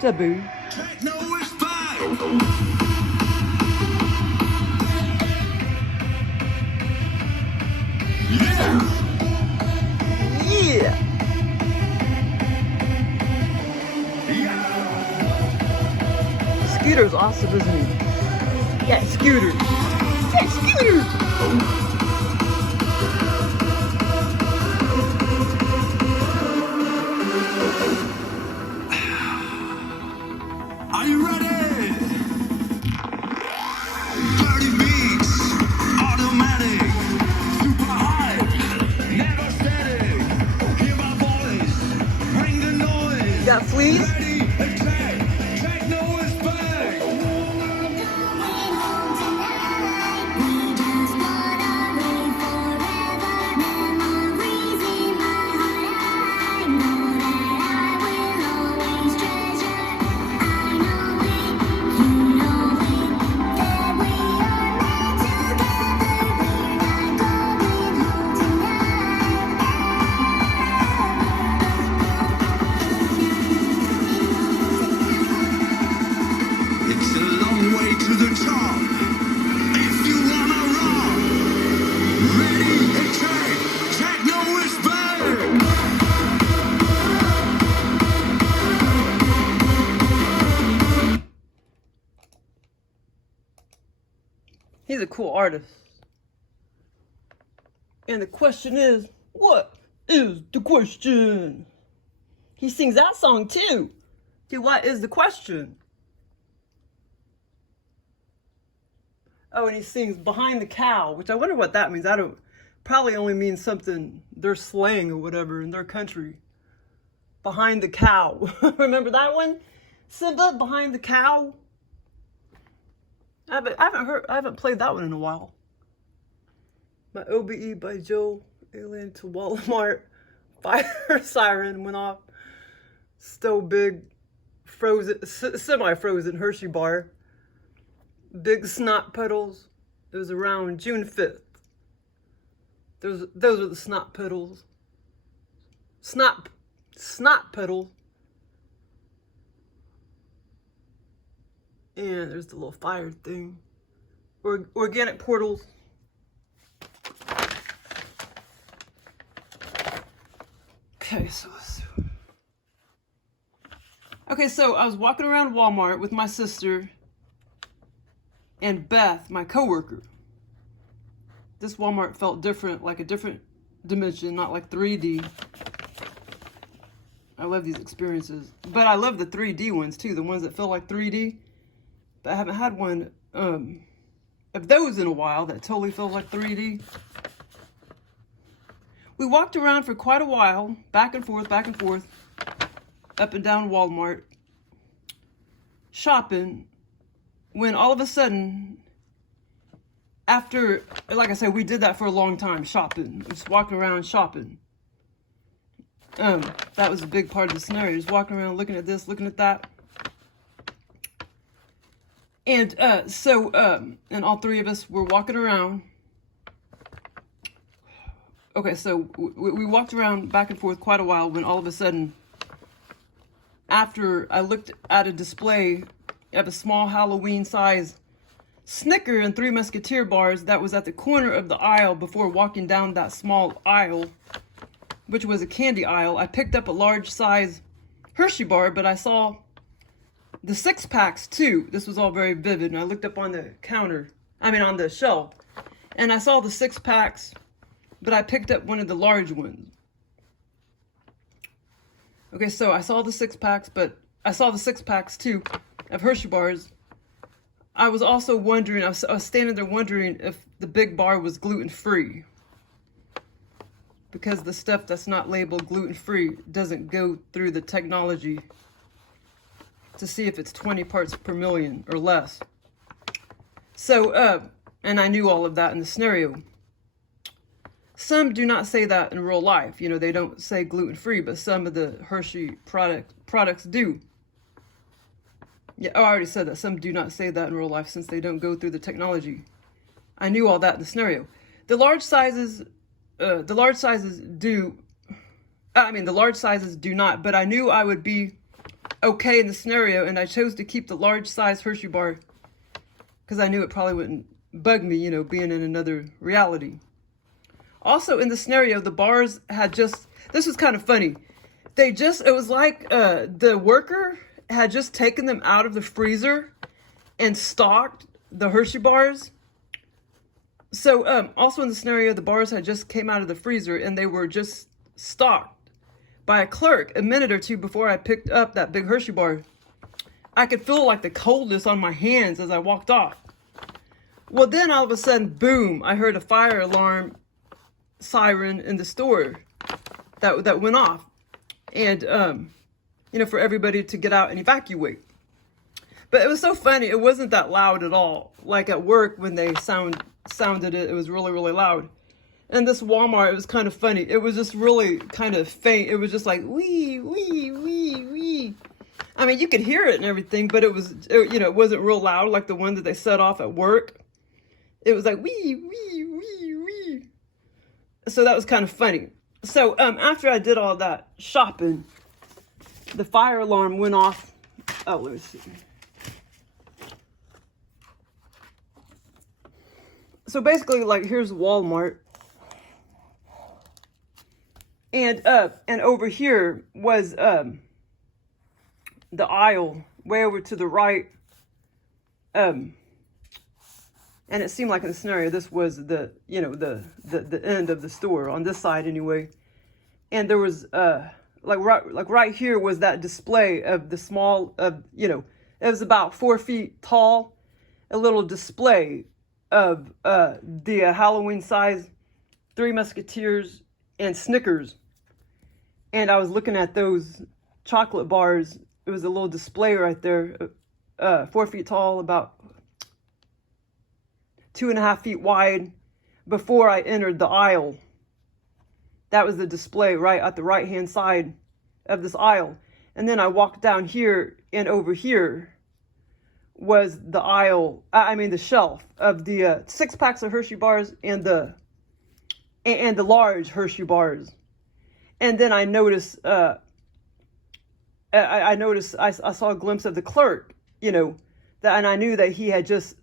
Taboo. Techno is back! Yeah! Yeah! Yeah! Scooter's awesome, isn't he? Yeah, Scooter. Hey, Scooter! Are you ready? Dirty beats, automatic, super high, never static. Hear my voice, bring the noise. Got fleas? Ready, attack, techno is back. It's a long way to the top. If you wanna rock, ready, attack, techno is back. He's a cool artist. And the question is, what is the question? He sings that song too. Dude, what is the question? Oh, and he sings behind the cow, which I wonder what that means. I don't, probably only means something, their slang or whatever in their country. Behind the cow. Remember that one? Simba, behind the cow? I haven't played that one in a while. My OBE by Joe, alien to Walmart, fire siren went off. Still big, frozen, semi-frozen Hershey bar. Big snot puddles. It was around June 5th. Those are the snot puddles. Snot puddles. And there's the little fire thing. Organic portals. Okay, so I was walking around Walmart with my sister and Beth, my coworker. This Walmart felt different, like a different dimension, not like 3D. I love these experiences. But I love the 3D ones too, the ones that feel like 3D. But I haven't had one of those in a while that totally feels like 3D. We walked around for quite a while, back and forth, up and down Walmart, shopping, when all of a sudden, after, like I said, we did that for a long time, shopping, just walking around shopping. That was a big part of the scenario, just walking around looking at this, looking at that. And and all three of us were walking around. Okay, so we walked around back and forth quite a while when all of a sudden, after I looked at a display of a small Halloween size Snicker and Three Musketeer bars that was at the corner of the aisle before walking down that small aisle, which was a candy aisle, I picked up a large size Hershey bar, but I saw the 6-packs too. This was all very vivid. And I looked up on the on the shelf, and I saw the 6-packs, but I picked up one of the large ones. Okay, so I saw the 6-packs, but I saw the 6-packs too of Hershey bars. I was also wondering, I was standing there wondering if the big bar was gluten-free. Because the stuff that's not labeled gluten-free doesn't go through the technology to see if it's 20 parts per million or less. So, and I knew all of that in the scenario. Some do not say that in real life. You know, they don't say gluten-free, but some of the Hershey products do. Yeah, oh, I already said that. Some do not say that in real life since they don't go through the technology. I knew all that in the scenario. The large sizes do not, but I knew I would be okay in the scenario, and I chose to keep the large size Hershey bar because I knew it probably wouldn't bug me, you know, being in another reality. Also in the scenario, the bars had just, this was kind of funny. It was like the worker had just taken them out of the freezer and stocked the Hershey bars. So also in the scenario, the bars had just came out of the freezer and they were just stocked by a clerk a minute or two before I picked up that big Hershey bar. I could feel like the coldness on my hands as I walked off. Well, then all of a sudden, boom, I heard a fire alarm siren in the store that went off. And, you know, for everybody to get out and evacuate. But it was so funny. It wasn't that loud at all. Like at work when they sounded it, it was really, really loud. And this Walmart, it was kind of funny. It was just really kind of faint. It was just like, wee, wee, wee, wee. I mean, you could hear it and everything, but it wasn't real loud like the one that they set off at work. It was like, wee, wee, wee, wee. So that was kind of funny. So after I did all that shopping, the fire alarm went off. Oh, let me see. So basically, like, here's Walmart. And over here was the aisle way over to the right. And it seemed like in the scenario, this was the end of the store on this side anyway. And there was right here was that display of the small it was about 4 feet tall, a little display of the Halloween size Three Musketeers and Snickers. And I was looking at those chocolate bars. It was a little display right there, 4 feet tall, about 2.5 feet wide. Before I entered the aisle, that was the display right at the right hand side of this aisle. And then I walked down here, and over here was the aisle, the shelf of the 6 packs of Hershey bars and the large Hershey bars. And then I noticed, I saw a glimpse of the clerk, and I knew that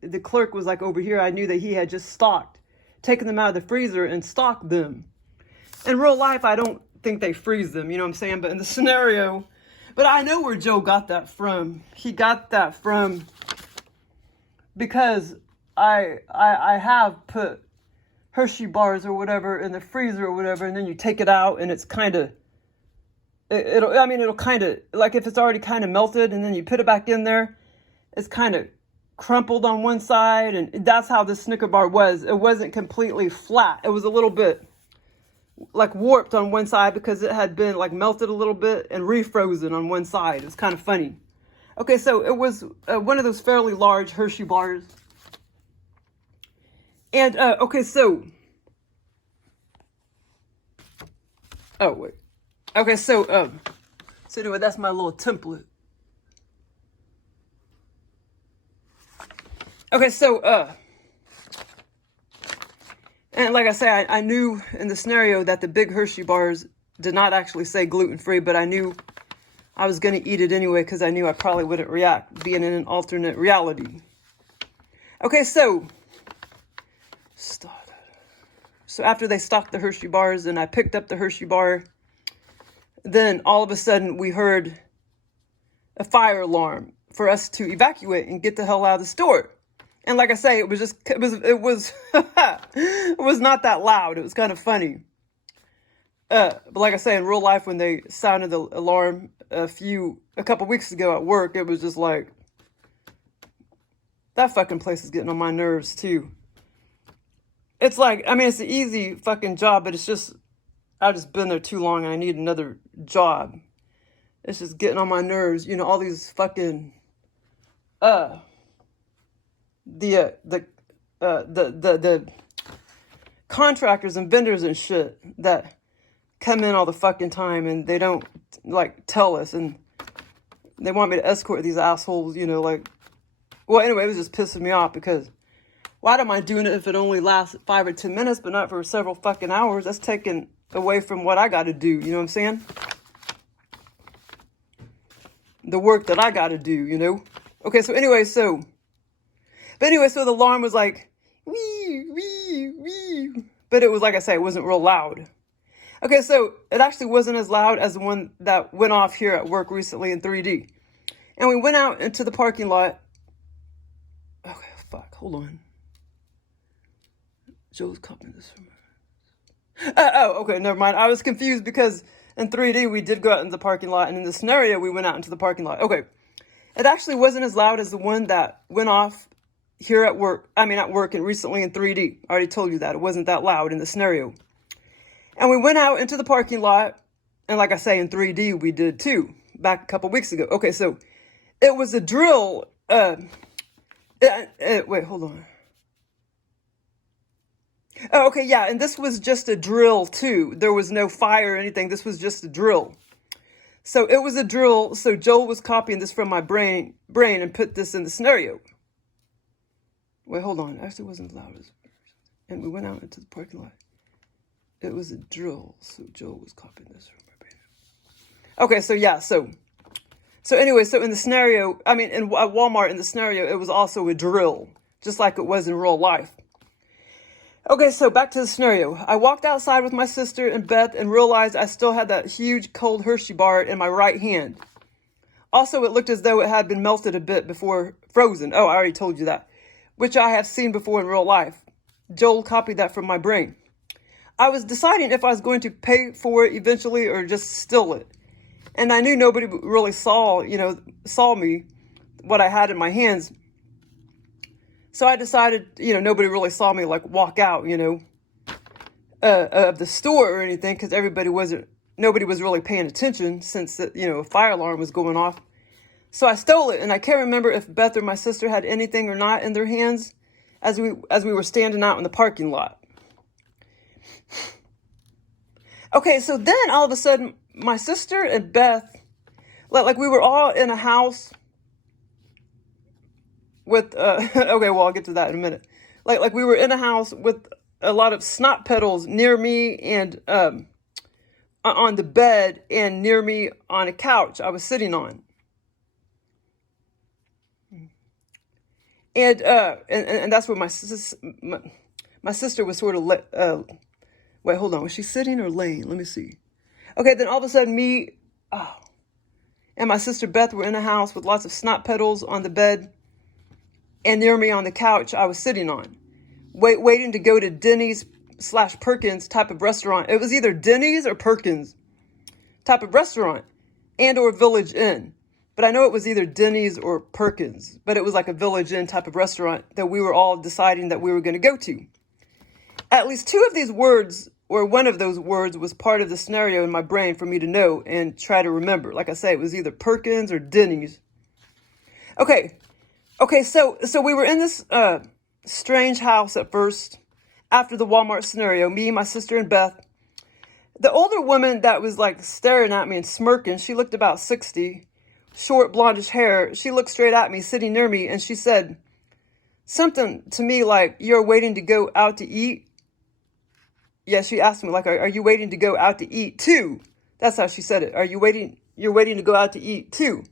the clerk was like over here. I knew that he had just taken them out of the freezer and stocked them. In real life, I don't think they freeze them, you know what I'm saying? But in the scenario, but I know where Joe got that from. He got that from, because I have put Hershey bars or whatever in the freezer or whatever, and then you take it out and it's kind of, it'll kind of, like if it's already kind of melted and then you put it back in there, it's kind of crumpled on one side. And that's how the Snicker bar was. It wasn't completely flat. It was a little bit like warped on one side because it had been like melted a little bit and refrozen on one side. It's kind of funny. Okay, so it was one of those fairly large Hershey bars. And, okay, so, oh, wait. Okay, so anyway, that's my little template. Okay, so, and like I say, I knew in the scenario that the big Hershey bars did not actually say gluten-free, but I knew I was going to eat it anyway because I knew I probably wouldn't react, being in an alternate reality. Okay, so after they stocked the Hershey bars and I picked up the Hershey bar, then all of a sudden we heard a fire alarm for us to evacuate and get the hell out of the store. And like I say, it was it was not that loud. It was kind of funny. But like I say, in real life, when they sounded the alarm a couple weeks ago at work, it was just like, that fucking place is getting on my nerves too. It's like, it's an easy fucking job, but it's just, I've just been there too long and I need another job. It's just getting on my nerves. All these fucking, the contractors and vendors and shit that come in all the fucking time and they don't like tell us, and they want me to escort these assholes, well, anyway, it was just pissing me off because why am I doing it if it only lasts 5 or 10 minutes, but not for several fucking hours? That's taken away from what I got to do. You know what I'm saying? the work that I got to do, you know? Okay, so anyway, so the alarm was like, wee, wee, wee. But it was, like I say, it wasn't real loud. Okay, so it actually wasn't as loud as the one that went off here at work recently in 3D. And we went out into the parking lot. Okay, fuck, hold on. Joe's copying this from her. Okay, never mind. I was confused because in 3D we did go out into the parking lot, and in the scenario we went out into the parking lot. Okay, it actually wasn't as loud as the one that went off here at work. I mean, at work and recently in 3D. I already told you that. It wasn't that loud in the scenario. And we went out into the parking lot, and like I say, in 3D we did too, back a couple weeks ago. Okay, so it was a drill. Wait, hold on. Oh, okay, yeah, and this was just a drill too. There was no fire or anything. This was just a drill. So it was a drill. So Joel was copying this from my brain and put this in the scenario. Wait, hold on. Actually, it wasn't as loud as. And we went out into the parking lot. It was a drill. So Joel was copying this from my brain. Okay, so yeah, so anyway, so in the scenario, I mean, at Walmart in the scenario, it was also a drill, just like it was in real life. Okay, so back to the scenario. I walked outside with my sister and Beth and realized I still had that huge cold Hershey bar in my right hand. Also, it looked as though it had been melted a bit before frozen. Oh, I already told you that, which I have seen before in real life. Joel copied that from my brain. I was deciding if I was going to pay for it eventually or just steal it. And I knew nobody really saw me, what I had in my hands. So I decided, nobody really saw me like walk out, of the store or anything, because nobody was really paying attention since, a fire alarm was going off. So I stole it, and I can't remember if Beth or my sister had anything or not in their hands as we were standing out in the parking lot. Okay, so then all of a sudden, my sister and Beth, like we were all in a house with, okay, well, I'll get to that in a minute. Like we were in a house with a lot of snot petals near me and on the bed and near me on a couch I was sitting on. And that's where my sister was sort of, wait, hold on. Was she sitting or laying? Let me see. Okay, then all of a sudden and my sister Beth were in a house with lots of snot petals on the bed and near me on the couch I was sitting on, waiting to go to Denny's/Perkins type of restaurant. It was either Denny's or Perkins type of restaurant and or Village Inn. But I know it was either Denny's or Perkins, but it was like a Village Inn type of restaurant that we were all deciding that we were going to go to. At least two of these words, or one of those words, was part of the scenario in my brain for me to know and try to remember. Like I say, it was either Perkins or Denny's. Okay, so we were in this strange house at first, after the Walmart scenario, me, my sister, and Beth. The older woman that was like staring at me and smirking, she looked about 60, short blondish hair. She looked straight at me, sitting near me, and she said something to me like, "You're waiting to go out to eat?" Yeah, she asked me, like, are you waiting to go out to eat too? That's how she said it. You're waiting to go out to eat too?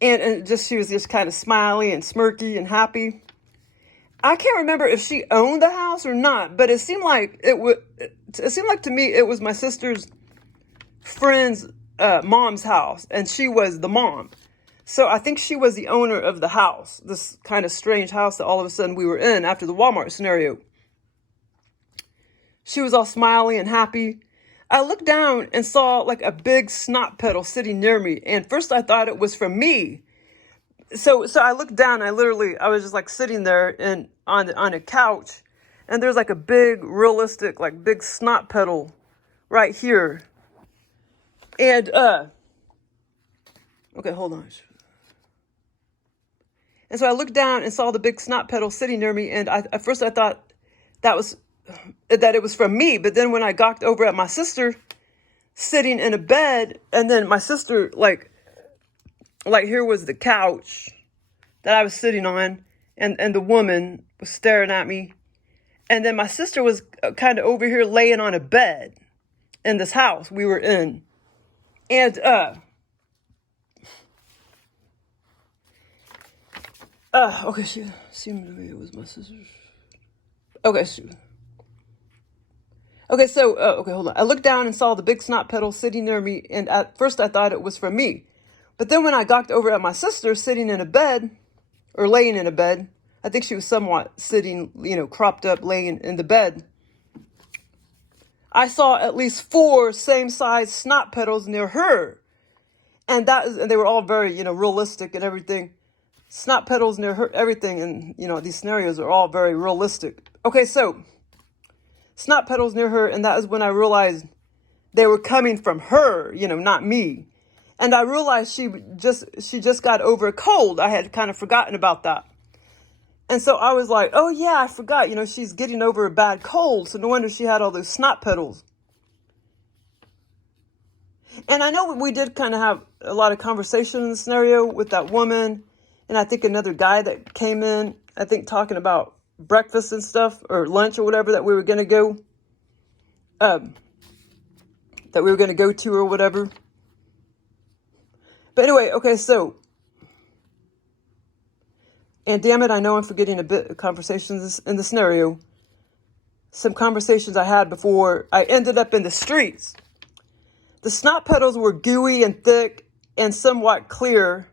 And she was just kind of smiley and smirky and happy. I can't remember if she owned the house or not, but it seemed like to me it was my sister's friend's mom's house, and she was the mom. So I think she was the owner of the house, this kind of strange house that all of a sudden we were in after the Walmart scenario. She was all smiley and happy. I looked down and saw like a big snot petal sitting near me. And first I thought it was from me. So I looked down. I was just like sitting there on a couch. And there's like a big, realistic, like big snot petal right here. And, okay, hold on. And so I looked down and saw the big snot petal sitting near me. And at first I thought that it was from me. But then when I gawked over at my sister sitting in a bed, and then my sister, like here was the couch that I was sitting on, and the woman was staring at me. And then my sister was kind of over here laying on a bed in this house we were in. And Okay, she seemed to me it was my sister's. Okay, okay, so, okay, hold on. I looked down and saw the big snot petal sitting near me, and at first I thought it was from me. But then when I gawked over at my sister sitting in a bed, or laying in a bed, I think she was somewhat sitting, cropped up, laying in the bed, I saw at least 4 same-size snot petals near her. And they were all very, realistic and everything. Snot petals near her, everything, and, these scenarios are all very realistic. Okay, so, snot petals near her, and that is when I realized they were coming from her, not me. And I realized she just got over a cold. I had kind of forgotten about that. And so I was like, oh yeah, I forgot, she's getting over a bad cold. So no wonder she had all those snot petals. And I know we did kind of have a lot of conversation in the scenario with that woman. And I think another guy that came in, I think talking about breakfast and stuff, or lunch or whatever that we were going to go, to or whatever. But anyway, okay, so, and damn it, I know I'm forgetting a bit of conversations in the scenario. Some conversations I had before I ended up in the streets. The snot petals were gooey and thick and somewhat clear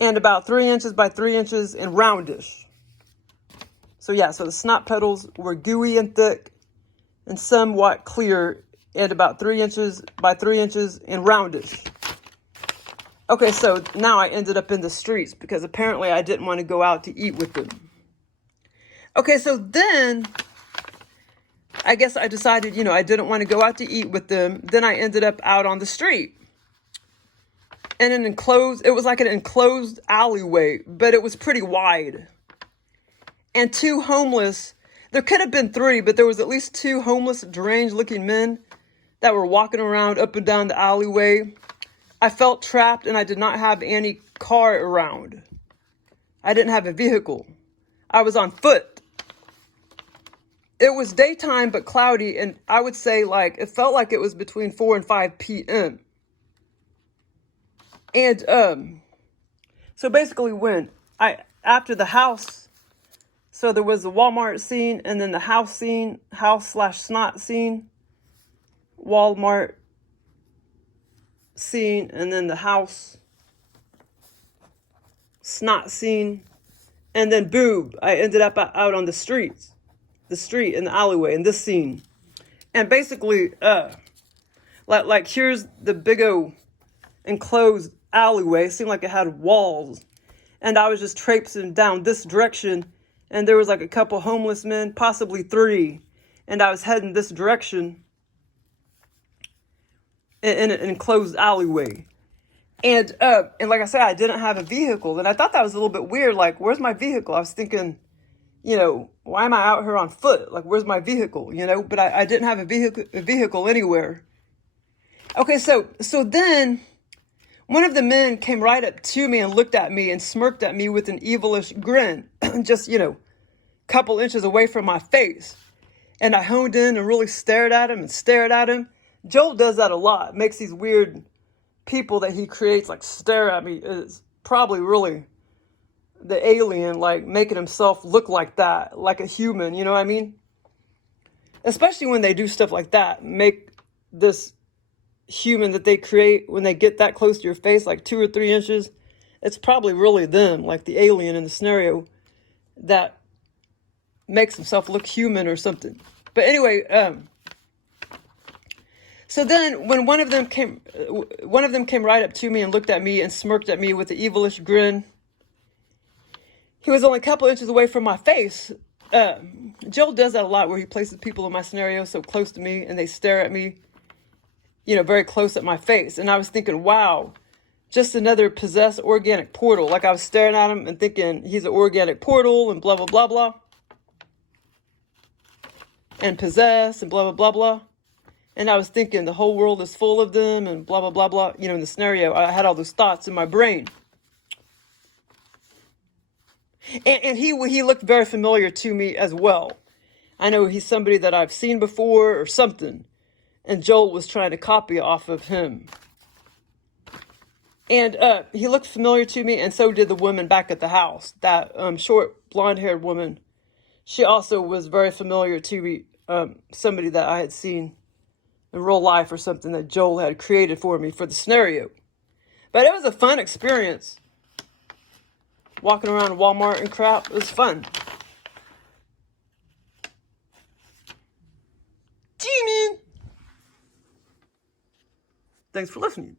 and about 3 inches by 3 inches and roundish. So yeah, so the snot petals were gooey and thick and somewhat clear and about 3 inches by 3 inches and roundish. Okay, so now I ended up in the streets because apparently I didn't want to go out to eat with them. Okay, so then I guess I decided, I didn't want to go out to eat with them. Then I ended up out on the street. And it was like an enclosed alleyway, but it was pretty wide. And 2 homeless, there could have been 3, but there was at least 2 homeless, deranged looking men that were walking around up and down the alleyway. I felt trapped and I did not have any car around. I didn't have a vehicle. I was on foot. It was daytime but cloudy, and I would say it felt like it was between 4 and 5 p.m. And so basically after the house, so there was the Walmart scene and then the house scene, house/snot scene, Walmart scene, and then the house snot scene, and then boom, I ended up out on the street in the alleyway in this scene. And basically, here's the big old enclosed alleyway. It seemed like it had walls, and I was just traipsing down this direction, and there was a couple homeless men, possibly 3, and I was heading this direction in an enclosed alleyway. And like I said, I didn't have a vehicle, and I thought that was a little bit weird. Where's my vehicle? I was thinking, why am I out here on foot? Where's my vehicle? But I didn't have a vehicle anywhere. Okay, so then one of the men came right up to me and looked at me and smirked at me with an evilish grin, just, couple inches away from my face. And I honed in and really stared at him. Joel does that a lot, makes these weird people that he creates stare at me. It's probably really the alien, making himself look like that, like a human, you know what I mean? Especially when they do stuff like that, make this human that they create, when they get that close to your face, 2 or 3 inches, it's probably really them, the alien in the scenario, that makes himself look human or something. But anyway, so then when one of them came right up to me and looked at me and smirked at me with an evilish grin. He was only a couple inches away from my face. Joel does that a lot, where he places people in my scenario so close to me and they stare at me, very close at my face. And I was thinking, wow, just another possessed organic portal. I was staring at him and thinking he's an organic portal and blah, blah, blah, blah. And possessed and blah, blah, blah, blah. And I was thinking the whole world is full of them and blah, blah, blah, blah. In the scenario, I had all those thoughts in my brain. And he looked very familiar to me as well. I know he's somebody that I've seen before or something. And Joel was trying to copy off of him. And he looked familiar to me, and so did the woman back at the house. That short, blonde-haired woman. She also was very familiar to me. Somebody that I had seen in real life or something that Joel had created for me for the scenario. But it was a fun experience. Walking around Walmart and crap. It was fun. G-Man! Thanks for listening.